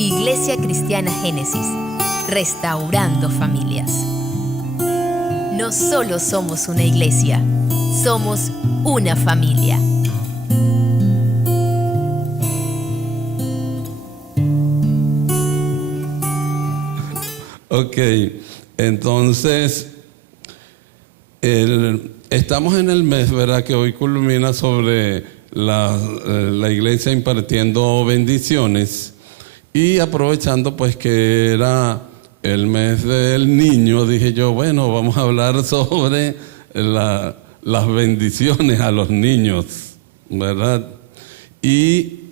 Iglesia Cristiana Génesis, restaurando familias. No solo somos una iglesia, somos una familia. Ok, entonces estamos en el mes, ¿verdad? Que hoy culmina sobre la iglesia impartiendo bendiciones, y aprovechando pues que era el mes del niño, dije yo, bueno, vamos a hablar sobre las bendiciones a los niños, ¿verdad? Y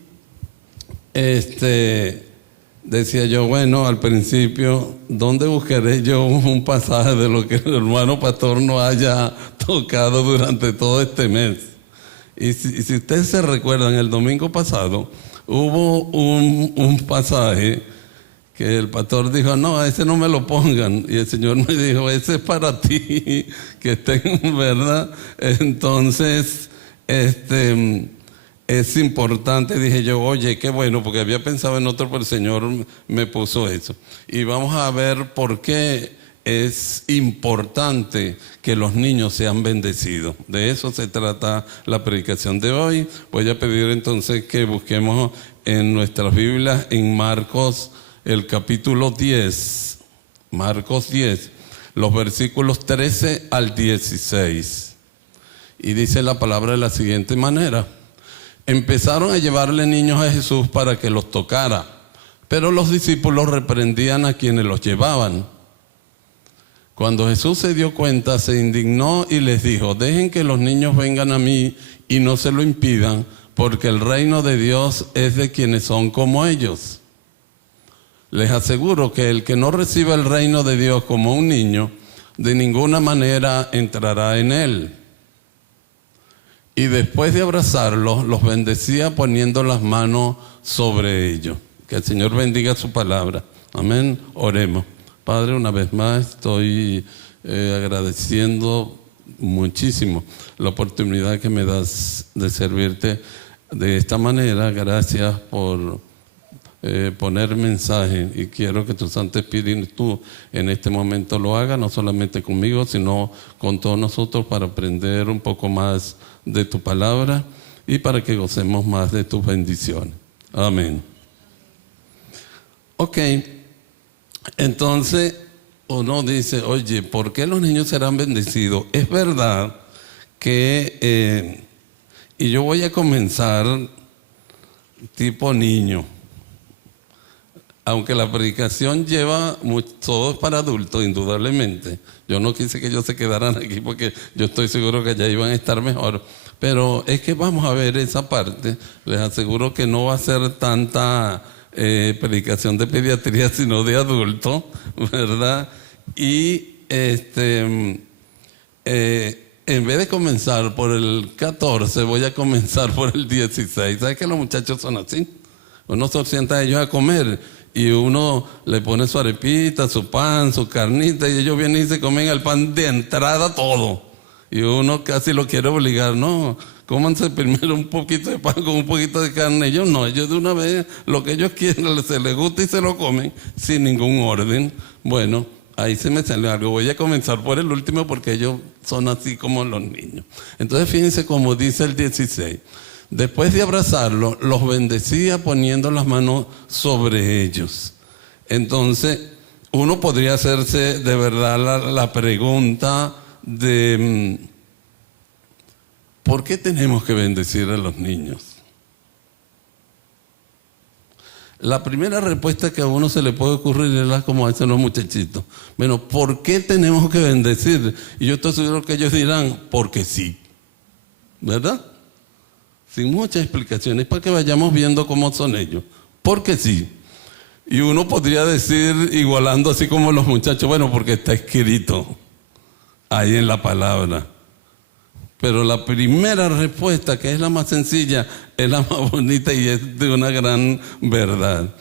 decía yo, bueno, al principio, ¿dónde buscaré yo un pasaje de lo que el hermano pastor no haya tocado durante todo este mes? Y si ustedes se recuerdan, el domingo pasado hubo un pasaje que el pastor dijo, no, ese no me lo pongan. Y el Señor me dijo, ese es para ti, que estén, ¿verdad? Entonces, es importante, dije yo, oye, qué bueno, porque había pensado en otro, pero el Señor me puso eso. Y vamos a ver por qué es importante que los niños sean bendecidos. De eso se trata la predicación de hoy. Voy a pedir entonces que busquemos en nuestras Biblias en Marcos, el capítulo 10, Marcos 10, los versículos 13 al 16. Y dice la palabra de la siguiente manera. Empezaron a llevarle niños a Jesús para que los tocara, pero los discípulos reprendían a quienes los llevaban. Cuando Jesús se dio cuenta, se indignó y les dijo, dejen que los niños vengan a mí y no se lo impidan, porque el reino de Dios es de quienes son como ellos. Les aseguro que el que no reciba el reino de Dios como un niño, de ninguna manera entrará en él. Y después de abrazarlos, los bendecía poniendo las manos sobre ellos. Que el Señor bendiga su palabra. Amén. Oremos. Padre, una vez más estoy agradeciendo muchísimo la oportunidad que me das de servirte de esta manera. Gracias por poner mensaje, y quiero que tu Santo Espíritu en este momento lo haga, no solamente conmigo, sino con todos nosotros, para aprender un poco más de tu palabra y para que gocemos más de tus bendiciones. Amén. Ok, entonces uno dice, oye, ¿por qué los niños serán bendecidos? Es verdad que, y yo voy a comenzar tipo niño, aunque la predicación lleva todo es para adultos, indudablemente. Yo no quise que ellos se quedaran aquí porque yo estoy seguro que allá iban a estar mejor. Pero es que vamos a ver esa parte. Les aseguro que no va a ser tanta predicación de pediatría, sino de adultos, ¿verdad? Y en vez de comenzar por el 14, voy a comenzar por el 16. ¿Sabes que los muchachos son así? Uno se sienta a ellos a comer y uno le pone su arepita, su pan, su carnita, y ellos vienen y se comen el pan de entrada todo. Y uno casi lo quiere obligar, no, cómanse primero un poquito de pan con un poquito de carne. Ellos no, ellos de una vez lo que ellos quieren, se les gusta y se lo comen sin ningún orden. Bueno, ahí se me salió algo. Voy a comenzar por el último porque ellos son así como los niños. Entonces fíjense como dice el 16. Después de abrazarlos, los bendecía poniendo las manos sobre ellos. Entonces, uno podría hacerse de verdad la pregunta de ¿por qué tenemos que bendecir a los niños? La primera respuesta que a uno se le puede ocurrir es como hacen los muchachitos. Bueno, ¿por qué tenemos que bendecir? Y yo estoy seguro que ellos dirán, porque sí. ¿Verdad? Sin muchas explicaciones, para que vayamos viendo cómo son ellos. Porque sí. Y uno podría decir, igualando así como los muchachos, bueno, porque está escrito ahí en la palabra. Pero la primera respuesta, que es la más sencilla, es la más bonita y es de una gran verdad.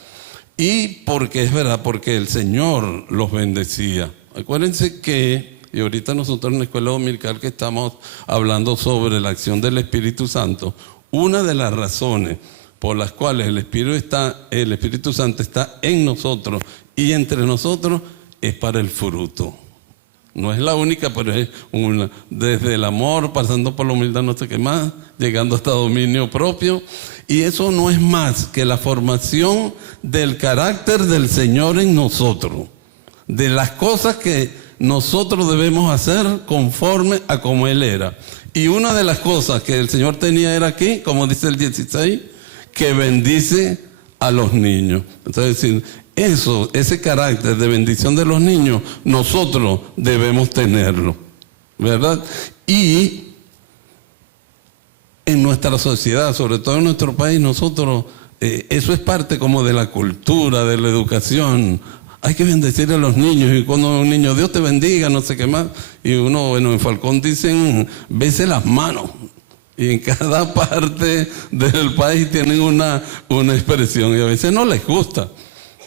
Y porque es verdad, porque el Señor los bendecía. Acuérdense que, y ahorita nosotros en la escuela dominical que estamos hablando sobre la acción del Espíritu Santo, una de las razones por las cuales el Espíritu Santo está en nosotros y entre nosotros, es para el fruto. No es la única, pero es una. Desde el amor, pasando por la humildad, no sé qué más, llegando hasta dominio propio. Y eso no es más que la formación del carácter del Señor en nosotros. De las cosas que nosotros debemos hacer conforme a como Él era. Y una de las cosas que el Señor tenía era aquí, como dice el 16, que bendice a los niños. Entonces, ese carácter de bendición de los niños, nosotros debemos tenerlo, ¿verdad? Y en nuestra sociedad, sobre todo en nuestro país, nosotros, eso es parte como de la cultura, de la educación. Hay que bendecir a los niños, y cuando un niño, Dios te bendiga, no sé qué más, y uno, bueno, en Falcón dicen, bese las manos. Y en cada parte del país tienen una expresión, y a veces no les gusta.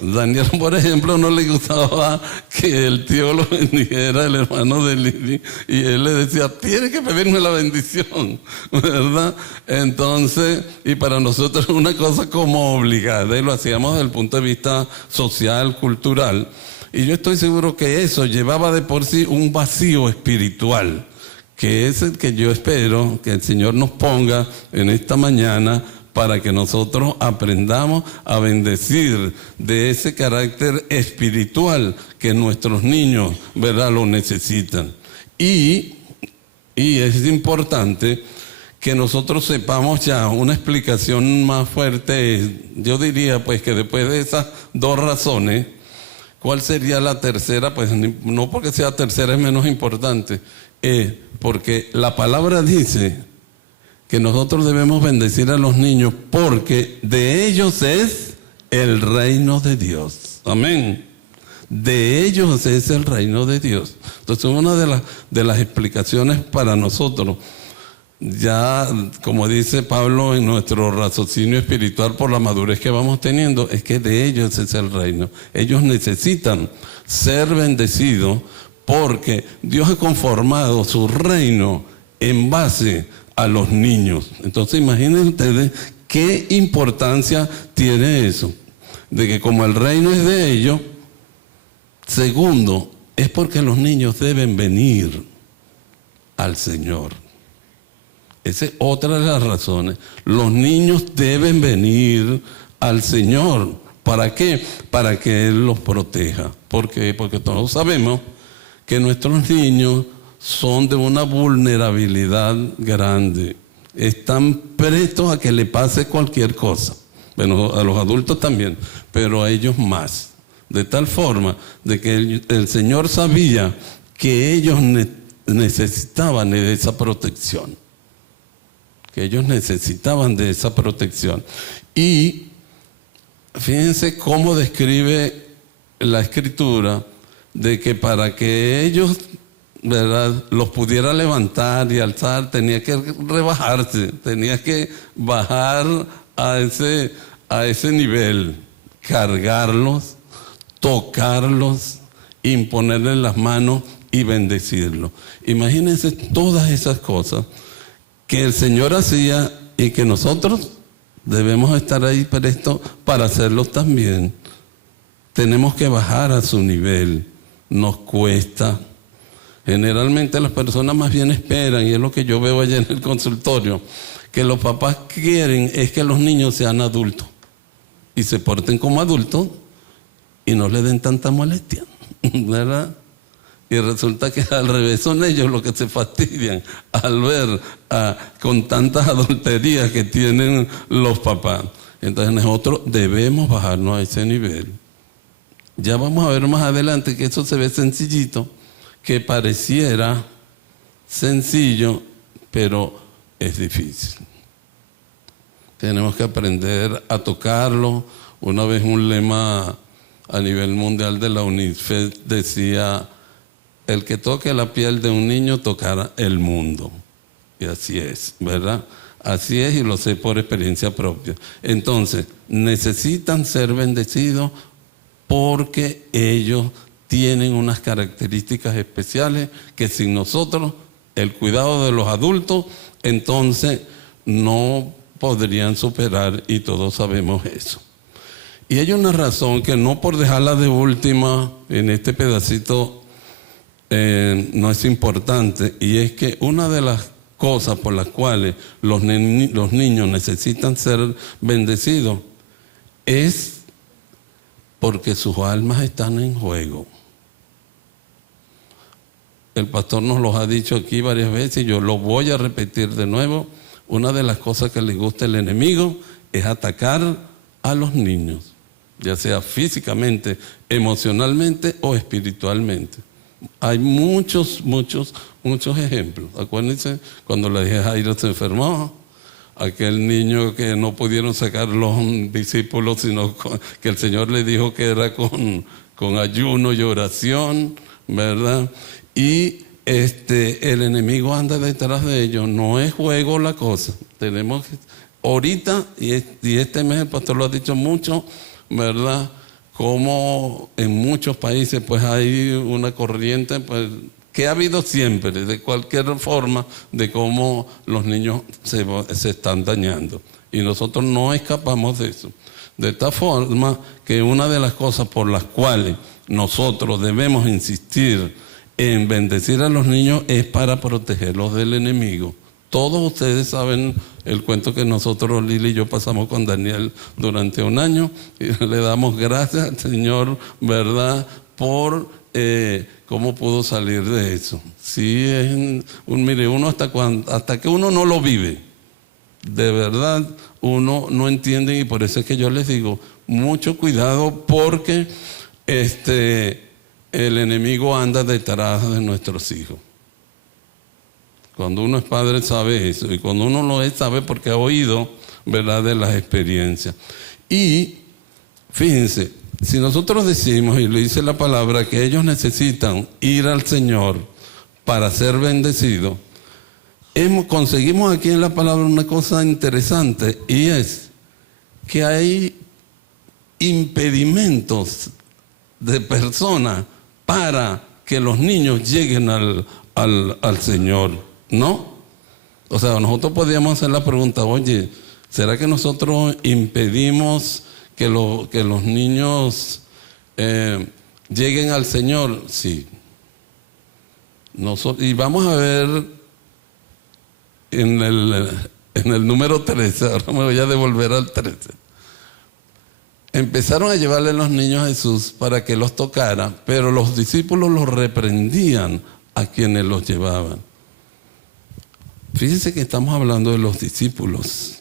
Daniel, por ejemplo, no le gustaba que el tío lo bendijera, el hermano de Lili, y él le decía, tiene que pedirme la bendición, ¿verdad? Entonces, y para nosotros es una cosa como obligada, y lo hacíamos desde el punto de vista social, cultural, y yo estoy seguro que eso llevaba de por sí un vacío espiritual, que es el que yo espero que el Señor nos ponga en esta mañana, para que nosotros aprendamos a bendecir de ese carácter espiritual que nuestros niños, ¿verdad?, lo necesitan. Y es importante que nosotros sepamos ya una explicación más fuerte. Yo diría pues que después de esas dos razones, ¿cuál sería la tercera? Pues no porque sea tercera es menos importante, porque la palabra dice que nosotros debemos bendecir a los niños porque de ellos es el reino de Dios. Amén. De ellos es el reino de Dios. Entonces, una de las explicaciones para nosotros, ya como dice Pablo en nuestro raciocinio espiritual por la madurez que vamos teniendo, es que de ellos es el reino. Ellos necesitan ser bendecidos porque Dios ha conformado su reino en base a los niños. Entonces imaginen ustedes qué importancia tiene eso, de que como el reino es de ellos, segundo, es porque los niños deben venir al Señor. Esa es otra de las razones. Los niños deben venir al Señor. ¿Para qué? Para que Él los proteja. ¿Por qué? Porque todos sabemos que nuestros niños son de una vulnerabilidad grande. Están prestos a que le pase cualquier cosa. Bueno, a los adultos también, pero a ellos más. De tal forma de que el Señor sabía que ellos necesitaban de esa protección. Que ellos necesitaban de esa protección. Y fíjense cómo describe la Escritura de que para que ellos, ¿verdad?, los pudiera levantar y alzar, tenía que rebajarse, tenía que bajar a ese nivel, cargarlos, tocarlos, imponerles las manos y bendecirlos. Imagínense todas esas cosas que el Señor hacía y que nosotros debemos estar ahí prestos para hacerlos también. Tenemos que bajar a su nivel, nos cuesta. Generalmente las personas más bien esperan, y es lo que yo veo allá en el consultorio, que los papás quieren es que los niños sean adultos y se porten como adultos y no le den tanta molestia, ¿verdad? Y resulta que al revés son ellos los que se fastidian al ver con tantas adulterías que tienen los papás. Entonces nosotros debemos bajarnos a ese nivel. Ya vamos a ver más adelante que eso se ve sencillito, que pareciera sencillo, pero es difícil. Tenemos que aprender a tocarlo. Una vez un lema a nivel mundial de la UNICEF decía: el que toque la piel de un niño tocará el mundo. Y así es, ¿verdad? Así es, y lo sé por experiencia propia. Entonces, necesitan ser bendecidos porque ellos tienen unas características especiales que sin nosotros, el cuidado de los adultos, entonces no podrían superar, y todos sabemos eso. Y hay una razón que no por dejarla de última en este pedacito no es importante, y es que una de las cosas por las cuales los niños necesitan ser bendecidos es porque sus almas están en juego. El pastor nos lo ha dicho aquí varias veces y yo lo voy a repetir de nuevo. Una de las cosas que le gusta al enemigo es atacar a los niños, ya sea físicamente, emocionalmente o espiritualmente. Hay muchos ejemplos. Acuérdense cuando la hija Jairo se enfermó, aquel niño que no pudieron sacar los discípulos, sino que el Señor le dijo que era con ayuno y oración, ¿verdad? Y el enemigo anda detrás de ellos. No es juego la cosa. Tenemos ahorita, y este mes el pastor lo ha dicho mucho, ¿verdad? Como en muchos países pues hay una corriente pues, que ha habido siempre, de cualquier forma, de cómo los niños se están dañando. Y nosotros no escapamos de eso. De tal forma que una de las cosas por las cuales nosotros debemos insistir en bendecir a los niños es para protegerlos del enemigo. Todos ustedes saben el cuento que nosotros, Lili y yo, pasamos con Daniel durante un año, y le damos gracias al Señor, ¿verdad?, por cómo pudo salir de eso. Sí, mire, uno hasta que uno no lo vive, de verdad, uno no entiende, y por eso es que yo les digo, mucho cuidado, porque el enemigo anda detrás de nuestros hijos. Cuando uno es padre sabe eso, y cuando uno lo es sabe porque ha oído, ¿verdad?, de las experiencias. Y fíjense, si nosotros decimos, y lo dice la palabra, que ellos necesitan ir al Señor para ser bendecidos, conseguimos aquí en la palabra una cosa interesante, y es que hay impedimentos de personas para que los niños lleguen al Señor, ¿no? O sea, nosotros podríamos hacer la pregunta, oye, ¿será que nosotros impedimos que los niños lleguen al Señor? Sí. Y vamos a ver en el número 13, ahora me voy a devolver al 13. Empezaron a llevarle los niños a Jesús para que los tocara, pero los discípulos los reprendían a quienes los llevaban. Fíjense que estamos hablando de los discípulos.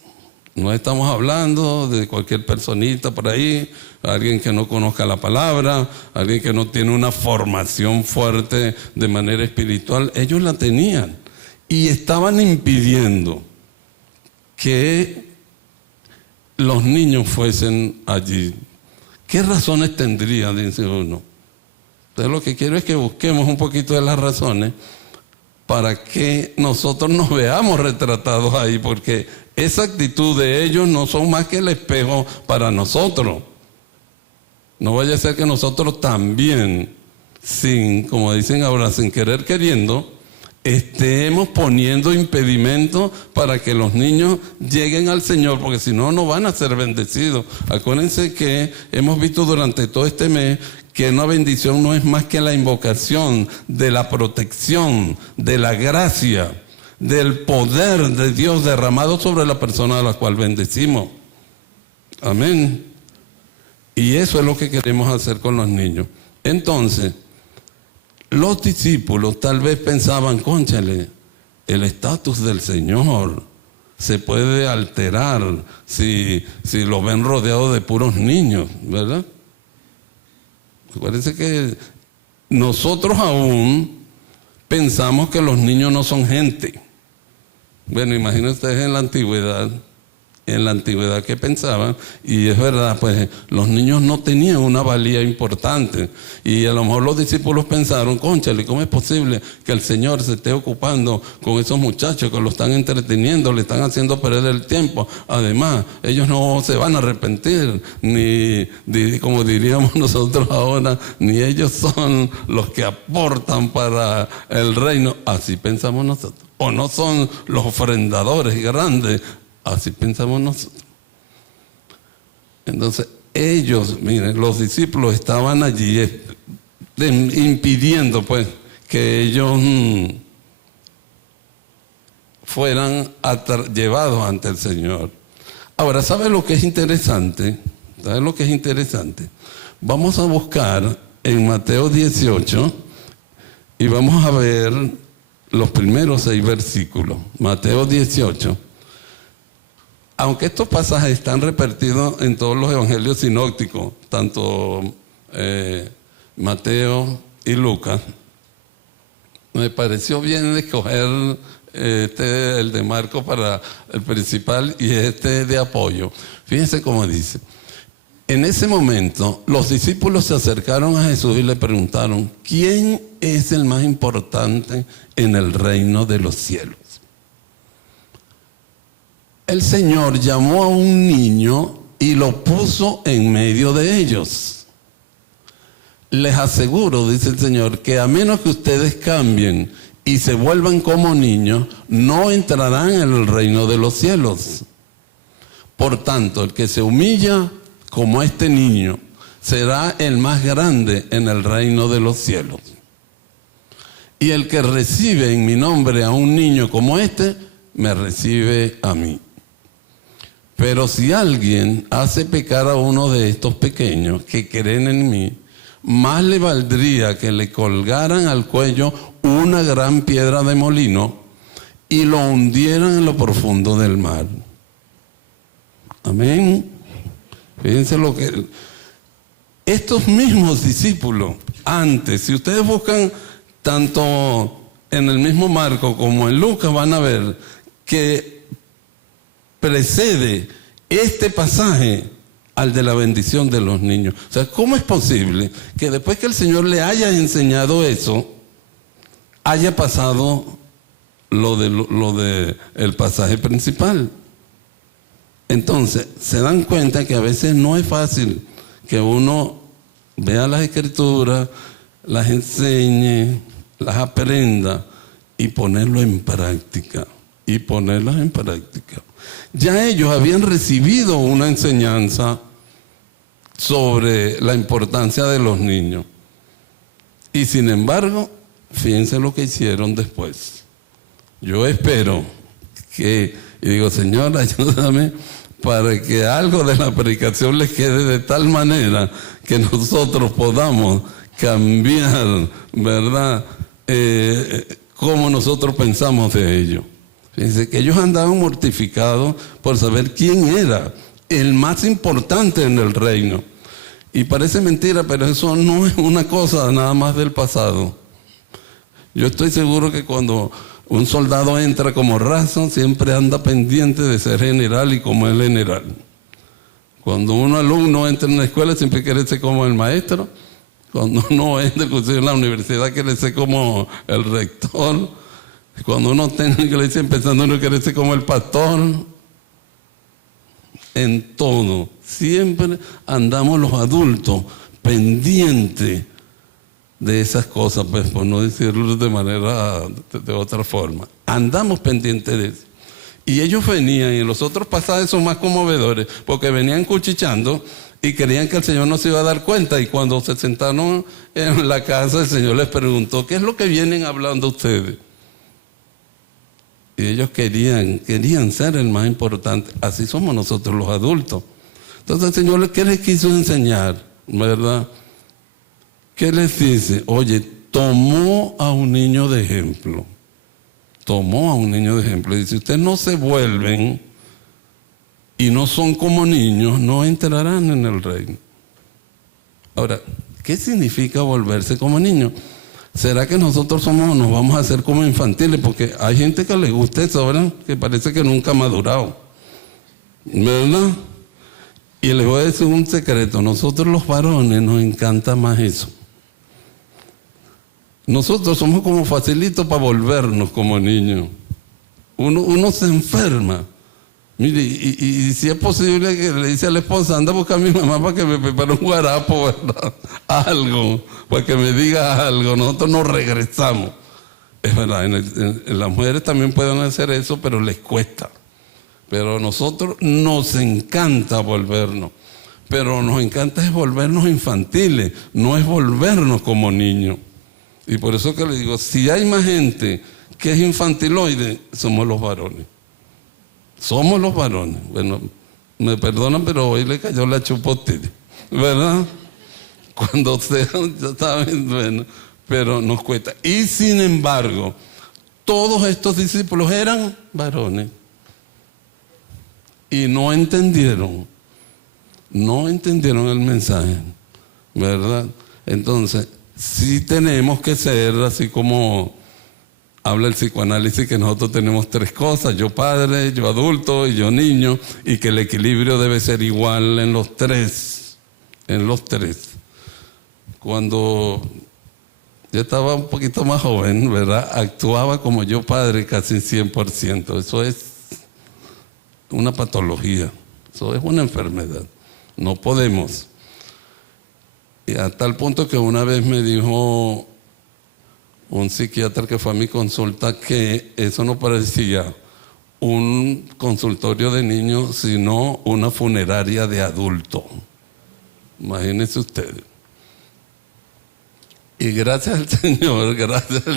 No estamos hablando de cualquier personita por ahí, alguien que no conozca la palabra, alguien que no tiene una formación fuerte de manera espiritual. Ellos la tenían y estaban impidiendo que los niños fuesen allí. ¿Qué razones tendría? Dice uno. Entonces lo que quiero es que busquemos un poquito de las razones para que nosotros nos veamos retratados ahí, porque esa actitud de ellos no son más que el espejo para nosotros. No vaya a ser que nosotros también, como dicen ahora, sin querer queriendo, estemos poniendo impedimentos para que los niños lleguen al Señor, porque si no, no van a ser bendecidos. Acuérdense que hemos visto durante todo este mes que una bendición no es más que la invocación de la protección, de la gracia, del poder de Dios derramado sobre la persona a la cual bendecimos. Amén. Y eso es lo que queremos hacer con los niños. Entonces, los discípulos tal vez pensaban, cónchale, el estatus del Señor se puede alterar si lo ven rodeado de puros niños, ¿verdad? Acuérdense que nosotros aún pensamos que los niños no son gente. Bueno, imagínense ustedes en la antigüedad que pensaban, y es verdad, pues los niños no tenían una valía importante, y a lo mejor los discípulos pensaron, cónchale, ¿cómo es posible que el Señor se esté ocupando con esos muchachos que lo están entreteniendo, le están haciendo perder el tiempo? Además, ellos no se van a arrepentir, ni como diríamos nosotros ahora, ni ellos son los que aportan para el reino. Así pensamos nosotros. O no son los ofrendadores grandes. Así pensamos nosotros. Entonces, ellos, miren, los discípulos estaban allí impidiendo pues que ellos fueran llevados ante el Señor. Ahora, ¿sabe lo que es interesante? ¿Sabe lo que es interesante? Vamos a buscar en Mateo 18 y vamos a ver los primeros 6 versículos. Mateo 18. Aunque estos pasajes están repartidos en todos los evangelios sinópticos, tanto Mateo y Lucas, me pareció bien escoger el de Marcos para el principal y este de apoyo. Fíjense cómo dice. En ese momento, los discípulos se acercaron a Jesús y le preguntaron, ¿quién es el más importante en el reino de los cielos? El Señor llamó a un niño y lo puso en medio de ellos. Les aseguro, dice el Señor, que a menos que ustedes cambien y se vuelvan como niños, no entrarán en el reino de los cielos. Por tanto, el que se humilla como este niño será el más grande en el reino de los cielos. Y el que recibe en mi nombre a un niño como este, me recibe a mí. Pero si alguien hace pecar a uno de estos pequeños que creen en mí, más le valdría que le colgaran al cuello una gran piedra de molino y lo hundieran en lo profundo del mar. Amén. Fíjense lo que... Estos mismos discípulos, antes, si ustedes buscan tanto en el mismo Marco como en Lucas, van a ver que precede este pasaje al de la bendición de los niños. O sea, ¿cómo es posible que después que el Señor le haya enseñado eso, haya pasado lo de el pasaje principal? Entonces, se dan cuenta que a veces no es fácil que uno vea las Escrituras, las enseñe, las aprenda y ponerlo en práctica. Y ponerlas en práctica. Ya ellos habían recibido una enseñanza sobre la importancia de los niños. Y sin embargo, fíjense lo que hicieron después. Yo espero que, y digo, Señor, ayúdame para que algo de la predicación les quede de tal manera que nosotros podamos cambiar, ¿verdad? Cómo nosotros pensamos de ello. Fíjense que ellos andaban mortificados por saber quién era el más importante en el reino. Y parece mentira, pero eso no es una cosa nada más del pasado. Yo estoy seguro que cuando un soldado entra como raso, siempre anda pendiente de ser general y como el general. Cuando un alumno entra en la escuela, siempre quiere ser como el maestro. Cuando uno entra en la universidad, quiere ser como el rector. Cuando uno está en la iglesia empezando, uno quiere ser como el pastor. En todo, siempre andamos los adultos pendientes de esas cosas, pues por no decirlo de otra forma. Andamos pendientes de eso. Y ellos venían, y los otros pasajes son más conmovedores, porque venían cuchicheando y creían que el Señor no se iba a dar cuenta. Y cuando se sentaron en la casa, el Señor les preguntó, ¿qué es lo que vienen hablando ustedes? Y ellos querían ser el más importante. Así somos nosotros los adultos. Entonces el Señor, ¿qué les quiso enseñar? ¿Verdad? ¿Qué les dice? Oye, tomó a un niño de ejemplo. Tomó a un niño de ejemplo. Y dice, ustedes no se vuelven y no son como niños, no entrarán en el reino. Ahora, ¿qué significa volverse como niños? ¿Será que nosotros nos vamos a hacer como infantiles? Porque hay gente que le gusta eso, ¿verdad? Que parece que nunca ha madurado, ¿verdad? Y les voy a decir un secreto. Nosotros los varones nos encanta más eso. Nosotros somos como facilitos para volvernos como niños. Uno se enferma. Mire, y si es posible que le dice a la esposa, anda a buscar a mi mamá para que me prepare un guarapo, ¿verdad? Algo, para que me diga algo. Nosotros nos regresamos. Es verdad, en las mujeres también pueden hacer eso, pero les cuesta. Pero a nosotros nos encanta volvernos. Pero nos encanta es volvernos infantiles, no es volvernos como niños. Y por eso que le digo, si hay más gente que es infantiloide, somos los varones. Somos los varones. Bueno, me perdonan, pero hoy le cayó la chupa a ustedes, ¿verdad? Cuando ustedes ya saben, bueno, pero nos cuesta. Y sin embargo, todos estos discípulos eran varones. Y no entendieron el mensaje, ¿verdad? Entonces, sí tenemos que ser, así como habla el psicoanálisis, que nosotros tenemos tres cosas: yo padre, yo adulto y yo niño, y que el equilibrio debe ser igual en los tres. Cuando yo estaba un poquito más joven, ¿verdad?, actuaba como yo padre casi 100%. Eso es una patología, eso es una enfermedad. No podemos. Y a tal punto que una vez me dijo un psiquiatra que fue a mi consulta que eso no parecía un consultorio de niños, sino una funeraria de adultos. Imagínense ustedes. Y gracias al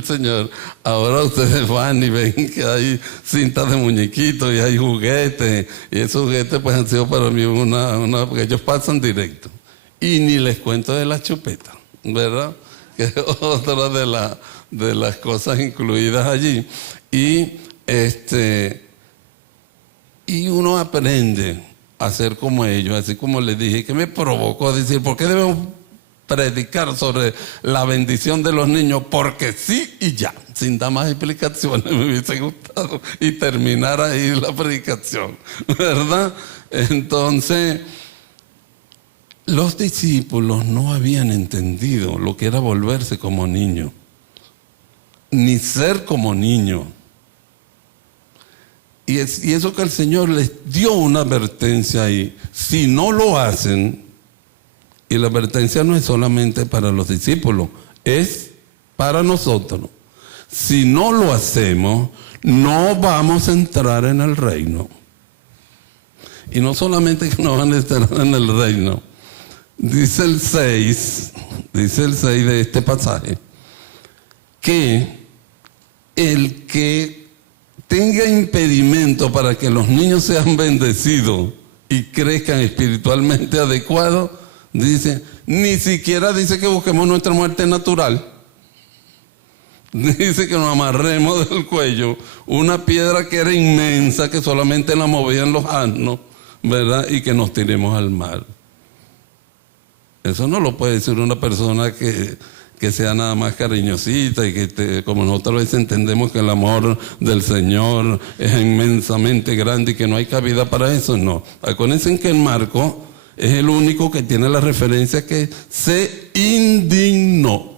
Señor, ahora ustedes van y ven que hay cintas de muñequitos y hay juguetes, y esos juguetes pues han sido para mí porque ellos pasan directo. Y ni les cuento de la chupeta, ¿verdad? Que es otra de las cosas incluidas allí. Y uno aprende a ser como ellos, así como les dije, que me provocó a decir, ¿por qué debemos predicar sobre la bendición de los niños? Porque sí y ya, sin dar más explicaciones. Me hubiese gustado y terminar ahí la predicación, ¿verdad? Entonces, los discípulos no habían entendido lo que era volverse como niño, ni ser como niño. Y eso que el Señor les dio una advertencia ahí. Si no lo hacen, y la advertencia no es solamente para los discípulos, es para nosotros. Si no lo hacemos, no vamos a entrar en el reino. Y no solamente que no van a entrar en el reino. Dice el 6 de este pasaje, que el que tenga impedimento para que los niños sean bendecidos y crezcan espiritualmente adecuados, dice, ni siquiera dice que busquemos nuestra muerte natural. Dice que nos amarremos del cuello una piedra que era inmensa, que solamente la movían los asnos, ¿verdad? Y que nos tiremos al mar. Eso no lo puede decir una persona que sea nada más cariñosita y que como nosotros a veces entendemos que el amor del Señor es inmensamente grande y que no hay cabida para eso. No. Acuérdense que en Marcos es el único que tiene la referencia que se indignó.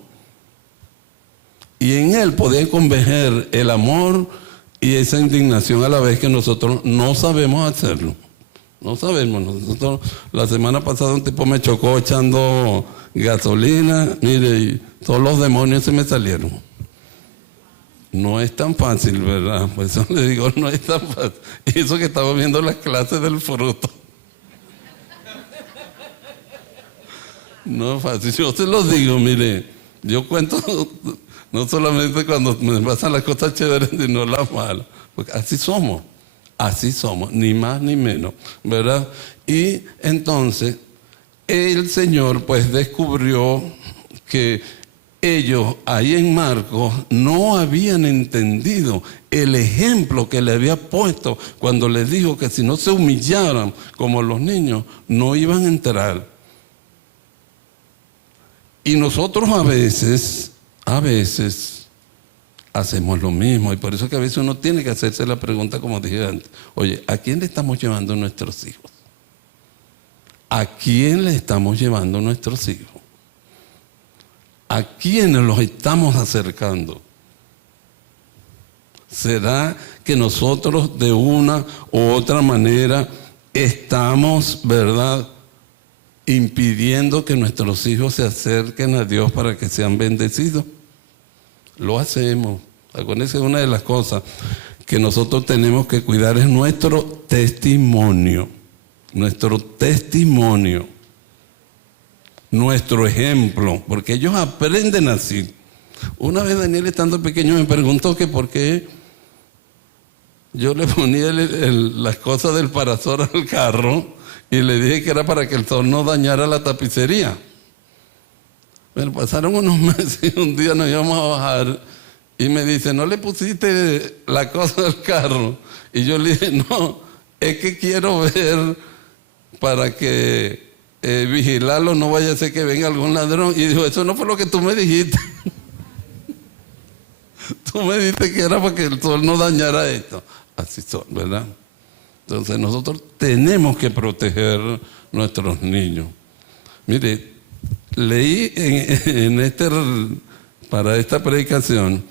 Y en él podía converger el amor y esa indignación a la vez, que nosotros no sabemos hacerlo. No sabemos. Nosotros, la semana pasada un tipo me chocó echando gasolina, mire, y todos los demonios se me salieron. No es tan fácil, ¿verdad? Por eso le digo, no es tan fácil. Y eso que estamos viendo las clases del fruto. No es fácil. Yo se los digo, mire, yo cuento no solamente cuando me pasan las cosas chéveres, sino las malas. Porque así somos, ni más ni menos, ¿verdad? Y entonces el Señor pues descubrió que ellos ahí en Marcos no habían entendido el ejemplo que le había puesto cuando les dijo que si no se humillaran como los niños, no iban a entrar. Y nosotros a veces hacemos lo mismo, y por eso que a veces uno tiene que hacerse la pregunta, como dije antes, oye, ¿a quién le estamos llevando nuestros hijos? ¿A quién le estamos llevando nuestros hijos? ¿A quiénes los estamos acercando? ¿Será que nosotros de una u otra manera estamos, verdad, impidiendo que nuestros hijos se acerquen a Dios para que sean bendecidos? Lo hacemos. Acuérdense, una de las cosas que nosotros tenemos que cuidar es nuestro testimonio, nuestro ejemplo, porque ellos aprenden así. Una vez Daniel, estando pequeño, me preguntó que por qué yo le ponía las cosas del parasol al carro y le dije que era para que el sol no dañara la tapicería. Pero pasaron unos meses y un día nos íbamos a bajar y me dice, ¿no le pusiste la cosa del carro? Y yo le dije, no, es que quiero ver para que vigilarlo, no vaya a ser que venga algún ladrón. Y dijo, eso no fue lo que tú me dijiste. Tú me dijiste que era para que el sol no dañara esto. Así son, ¿verdad? Entonces nosotros tenemos que proteger nuestros niños. Mire, leí para esta predicación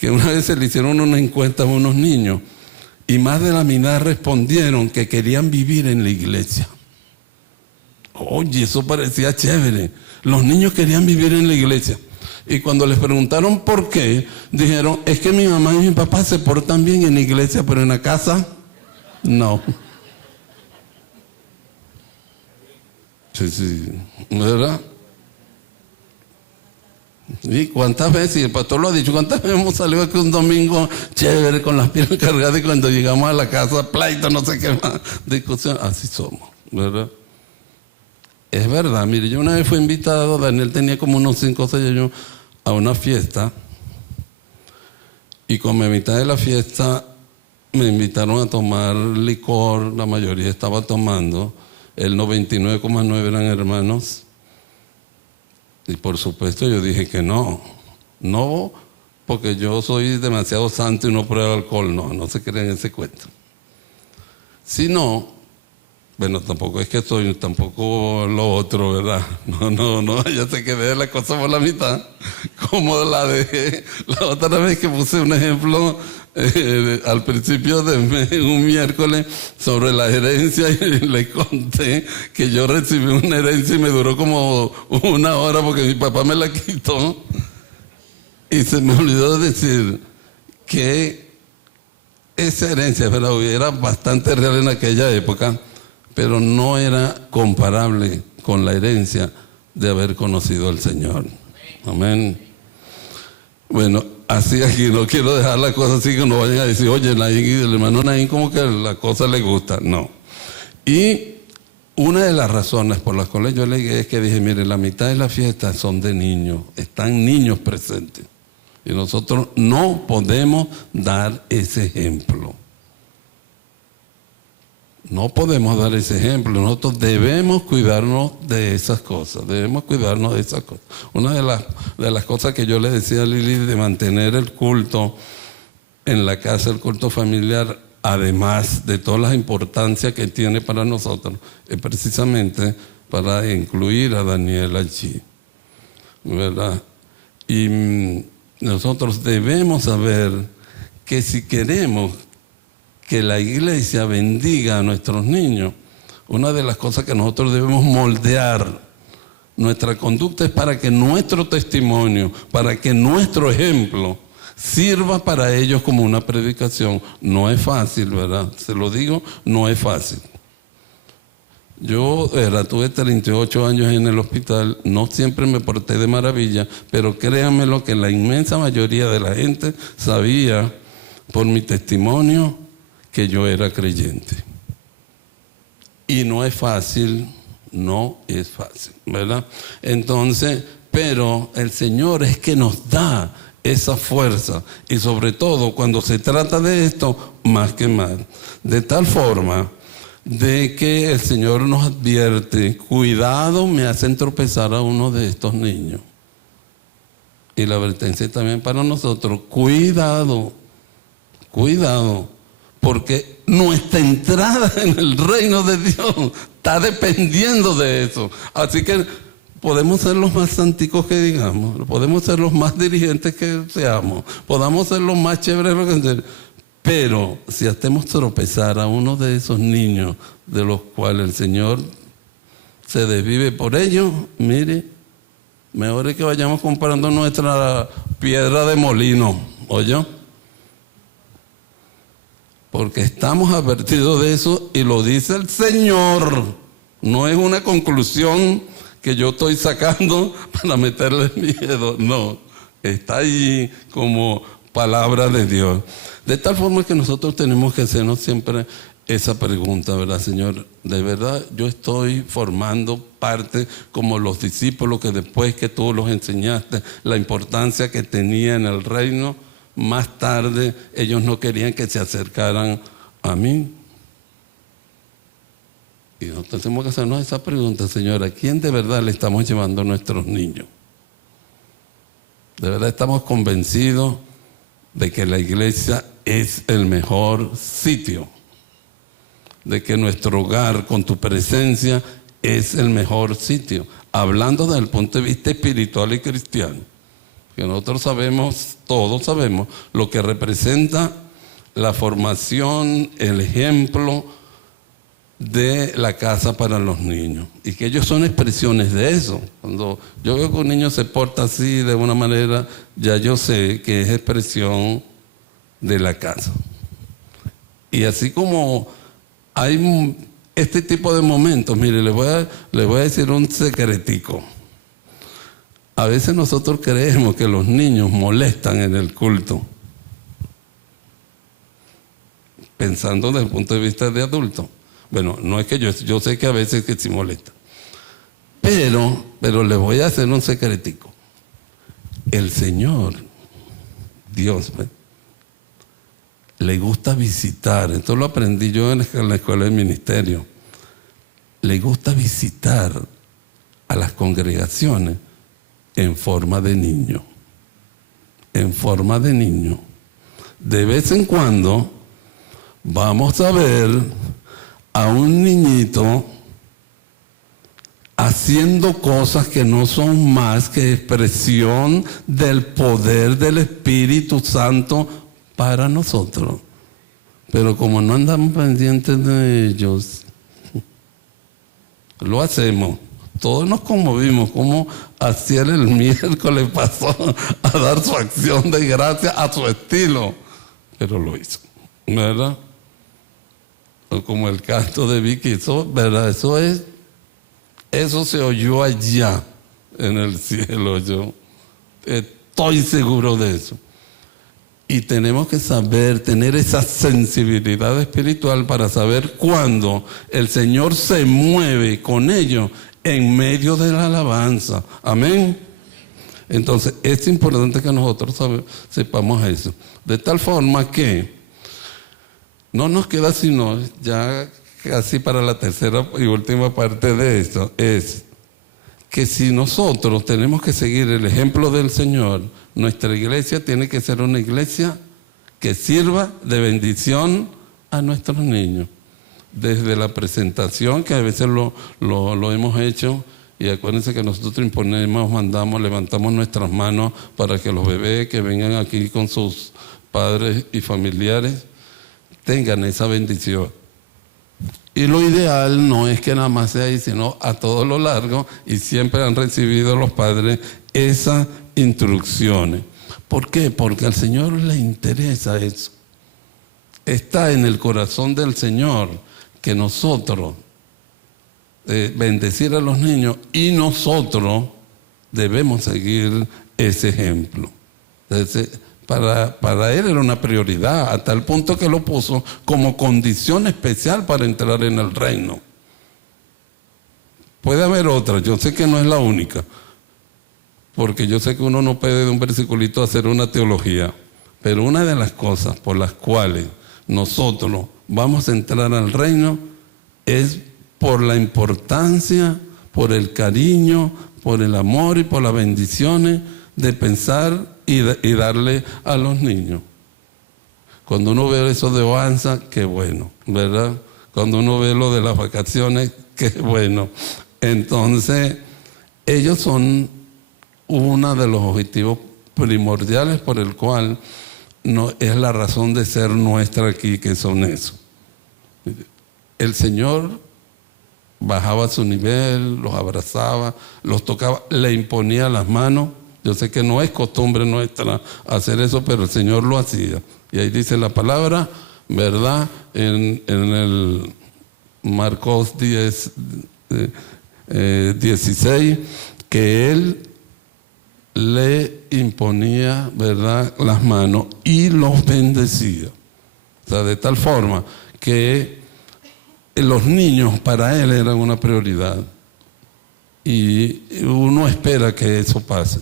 que una vez se le hicieron una encuesta a unos niños y más de la mitad respondieron que querían vivir en la iglesia. Oye, eso parecía chévere. Los niños querían vivir en la iglesia. Y cuando les preguntaron por qué, dijeron, es que mi mamá y mi papá se portan bien en la iglesia, pero en la casa, no. Sí, ¿verdad? ¿Y cuántas veces? Y el pastor lo ha dicho, ¿cuántas veces hemos salido aquí un domingo chévere con las piernas cargadas y cuando llegamos a la casa, pleito, no sé qué más, discusión? Así somos, ¿verdad? Es verdad, mire, yo una vez fui invitado, Daniel tenía como unos 5 o 6 años, a una fiesta, y como a mitad de la fiesta me invitaron a tomar licor, la mayoría estaba tomando, el 99,9 eran hermanos, y por supuesto yo dije que no, porque yo soy demasiado santo y no pruebo alcohol, no se crean ese cuento. Sino, bueno, tampoco es que soy, tampoco lo otro, ¿verdad? No, ya se quedé la cosa por la mitad, como la dejé la otra vez que puse un ejemplo al principio de un miércoles sobre la herencia y le conté que yo recibí una herencia y me duró como 1 hora porque mi papá me la quitó y se me olvidó decir que esa herencia, ¿verdad?, era bastante real en aquella época, pero no era comparable con la herencia de haber conocido al Señor. Amén. Bueno, así aquí no quiero dejar la cosa así que no vayan a decir, oye, el hermano Naín como que la cosa le gusta. No. Y una de las razones por las cuales yo leí es que dije, mire, la mitad de las fiestas son de niños, están niños presentes. Y nosotros no podemos dar ese ejemplo. No podemos dar ese ejemplo. Nosotros debemos cuidarnos de esas cosas. Una de las cosas que yo le decía a Lili de mantener el culto en la casa, el culto familiar, además de todas las importancias que tiene para nosotros, es precisamente para incluir a Daniel allí, ¿verdad? Y nosotros debemos saber que si queremos que la iglesia bendiga a nuestros niños, una de las cosas que nosotros debemos moldear nuestra conducta es para que nuestro testimonio, para que nuestro ejemplo sirva para ellos como una predicación. No es fácil, ¿verdad? Se lo digo, no es fácil. Yo tuve 38 años en el hospital, no siempre me porté de maravilla, pero créanme lo que la inmensa mayoría de la gente sabía por mi testimonio que yo era creyente. Y no es fácil, ¿verdad? Entonces, pero el Señor es que nos da esa fuerza, y sobre todo cuando se trata de esto, más que más. De tal forma de que el Señor nos advierte, cuidado, me hacen tropezar a uno de estos niños. Y la advertencia también para nosotros, cuidado, porque nuestra entrada en el reino de Dios está dependiendo de eso. Así que podemos ser los más santicos que digamos, podemos ser los más dirigentes que seamos, podamos ser los más chéveres que seamos, pero si hacemos tropezar a uno de esos niños de los cuales el Señor se desvive por ellos, mire, mejor es que vayamos comprando nuestra piedra de molino, ¿oyó? porque estamos advertidos de eso y lo dice el Señor. No es una conclusión que yo estoy sacando para meterle miedo, no, está allí como palabra de Dios. De tal forma que nosotros tenemos que hacernos siempre esa pregunta, ¿verdad, Señor? De verdad, yo estoy formando parte como los discípulos que después que tú los enseñaste la importancia que tenía en el reino, más tarde ellos no querían que se acercaran a mí. Y nosotros tenemos que hacernos esa pregunta, Señor, ¿a quién de verdad le estamos llevando a nuestros niños? De verdad estamos convencidos de que la iglesia es el mejor sitio, de que nuestro hogar con tu presencia es el mejor sitio, hablando desde el punto de vista espiritual y cristiano, que nosotros sabemos, todos sabemos, lo que representa la formación, el ejemplo de la casa para los niños, y que ellos son expresiones de eso. Cuando yo veo que un niño se porta así de una manera, ya yo sé que es expresión de la casa. Y así como hay este tipo de momentos, mire, les voy a decir un secretico. A veces nosotros creemos que los niños molestan en el culto, pensando desde el punto de vista de adulto. Bueno, no es que yo sé que a veces que sí molesta. Pero les voy a hacer un secretico. El Señor, Dios, le gusta visitar. Esto lo aprendí yo en la escuela de ministerio. Le gusta visitar a las congregaciones en forma de niño. En forma de niño. De vez en cuando vamos a ver a un niñito haciendo cosas que no son más que expresión del poder del Espíritu Santo para nosotros. Pero como no andamos pendientes de ellos, lo hacemos. Todos nos conmovimos, como ayer el miércoles pasó a dar su acción de gracia a su estilo, pero lo hizo, ¿verdad? Como el canto de Vicky, ¿verdad? Eso se oyó allá en el cielo, yo estoy seguro de eso. Y tenemos que saber, tener esa sensibilidad espiritual para saber cuándo el Señor se mueve con ellos en medio de la alabanza. Amén. Entonces es importante que nosotros sepamos eso. De tal forma que no nos queda sino, ya casi para la tercera y última parte de esto, es que si nosotros tenemos que seguir el ejemplo del Señor, nuestra iglesia tiene que ser una iglesia que sirva de bendición a nuestros niños. Desde la presentación, que a veces lo hemos hecho, y acuérdense que nosotros imponemos, mandamos, levantamos nuestras manos para que los bebés que vengan aquí con sus padres y familiares tengan esa bendición. Y lo ideal no es que nada más sea ahí, sino a todo lo largo, y siempre han recibido los padres esas instrucciones. ¿Por qué? Porque al Señor le interesa eso. Está en el corazón del Señor que nosotros bendecir a los niños, y nosotros debemos seguir ese ejemplo. Entonces, para él era una prioridad, hasta el punto que lo puso como condición especial para entrar en el reino. Puede haber otra, yo sé que no es la única, porque yo sé que uno no puede de un versiculito hacer una teología, pero una de las cosas por las cuales nosotros vamos a entrar al reino es por la importancia, por el cariño, por el amor y por las bendiciones de pensar y darle a los niños. Cuando uno ve eso de Oanza, qué bueno, ¿verdad? Cuando uno ve lo de las vacaciones, qué bueno. Entonces, ellos son uno de los objetivos primordiales por el cual no, es la razón de ser nuestra aquí, que son eso. El Señor bajaba a su nivel, los abrazaba, los tocaba, le imponía las manos. Yo sé que no es costumbre nuestra hacer eso, pero el Señor lo hacía. Y ahí dice la palabra, ¿verdad? En el Marcos 16, que él le imponía, ¿verdad?, las manos y los bendecía. O sea, de tal forma que los niños para él eran una prioridad. Y uno espera que eso pase.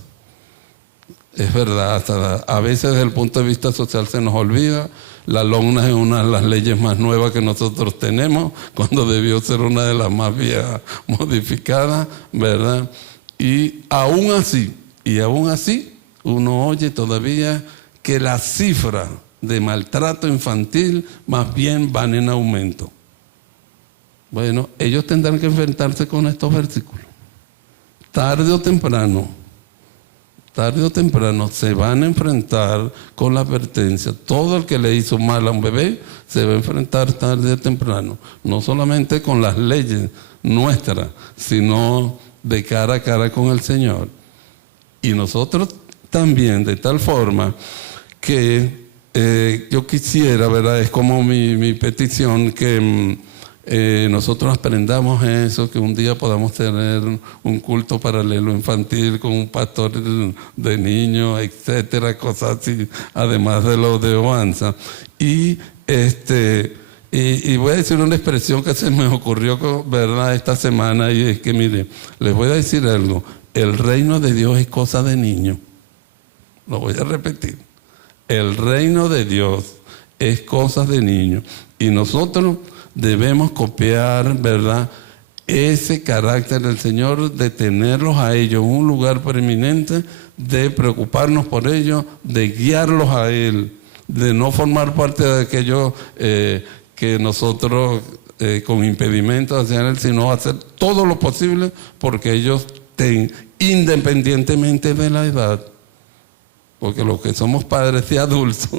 Es verdad, hasta a veces desde el punto de vista social se nos olvida. La LOMNA es una de las leyes más nuevas que nosotros tenemos, cuando debió ser una de las más viejas modificadas, ¿verdad? Y aún así, uno oye todavía que las cifras de maltrato infantil más bien van en aumento. Bueno, ellos tendrán que enfrentarse con estos versículos. Tarde o temprano se van a enfrentar con la advertencia. Todo el que le hizo mal a un bebé se va a enfrentar tarde o temprano. No solamente con las leyes nuestras, sino de cara a cara con el Señor. Y nosotros también, de tal forma que yo quisiera, ¿verdad? Es como mi petición, que nosotros aprendamos eso, que un día podamos tener un culto paralelo infantil con un pastor de niños, etcétera, cosas así, además de lo de Oanza. Y voy a decir una expresión que se me ocurrió, ¿verdad?, esta semana, y es que, mire, les voy a decir algo: el reino de Dios es cosa de niño. Lo voy a repetir: el reino de Dios es cosa de niño, y nosotros debemos copiar, ¿verdad?, ese carácter del Señor, de tenerlos a ellos en un lugar preeminente, de preocuparnos por ellos, de guiarlos a Él, de no formar parte de aquellos que nosotros con impedimentos hacia Él, sino hacer todo lo posible porque ellos estén, independientemente de la edad. Porque los que somos padres de adultos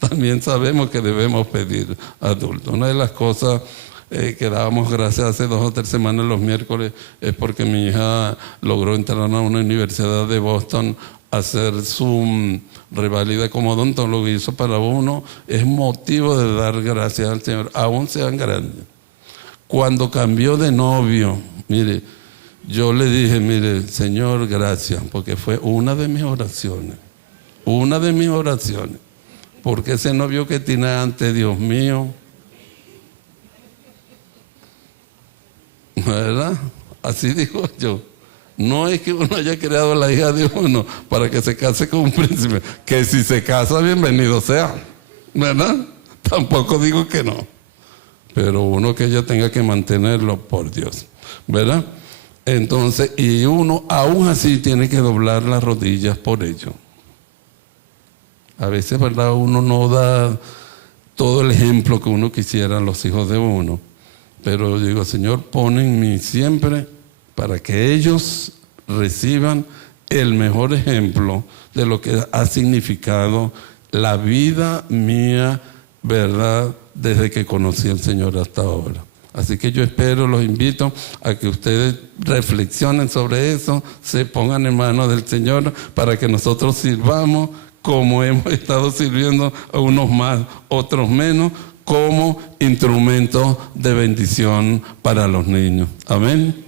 también sabemos que debemos pedir adultos. Una de las cosas que dábamos gracias hace 2 o 3 semanas los miércoles es porque mi hija logró entrar a una universidad de Boston a hacer su reválida como odontólogo, y eso para uno es motivo de dar gracias al Señor, aún sean grandes. Cuando cambió de novio, mire, yo le dije: mire, Señor, gracias, porque fue una de mis oraciones, porque ese novio que tiene antes, Dios mío, ¿verdad? Así digo yo. No es que uno haya creado a la hija de uno para que se case con un príncipe, que si se casa, bienvenido sea, ¿verdad? Tampoco digo que no, pero uno que ella tenga que mantenerlo por Dios, ¿verdad? Entonces, y uno aún así tiene que doblar las rodillas por ello. A veces, ¿verdad?, uno no da todo el ejemplo que uno quisiera a los hijos de uno, pero digo: Señor, pon en mí siempre para que ellos reciban el mejor ejemplo de lo que ha significado la vida mía, ¿verdad?, desde que conocí al Señor hasta ahora. Así que yo espero, los invito a que ustedes reflexionen sobre eso, se pongan en manos del Señor para que nosotros sirvamos como hemos estado sirviendo, a unos más, otros menos, como instrumento de bendición para los niños. Amén.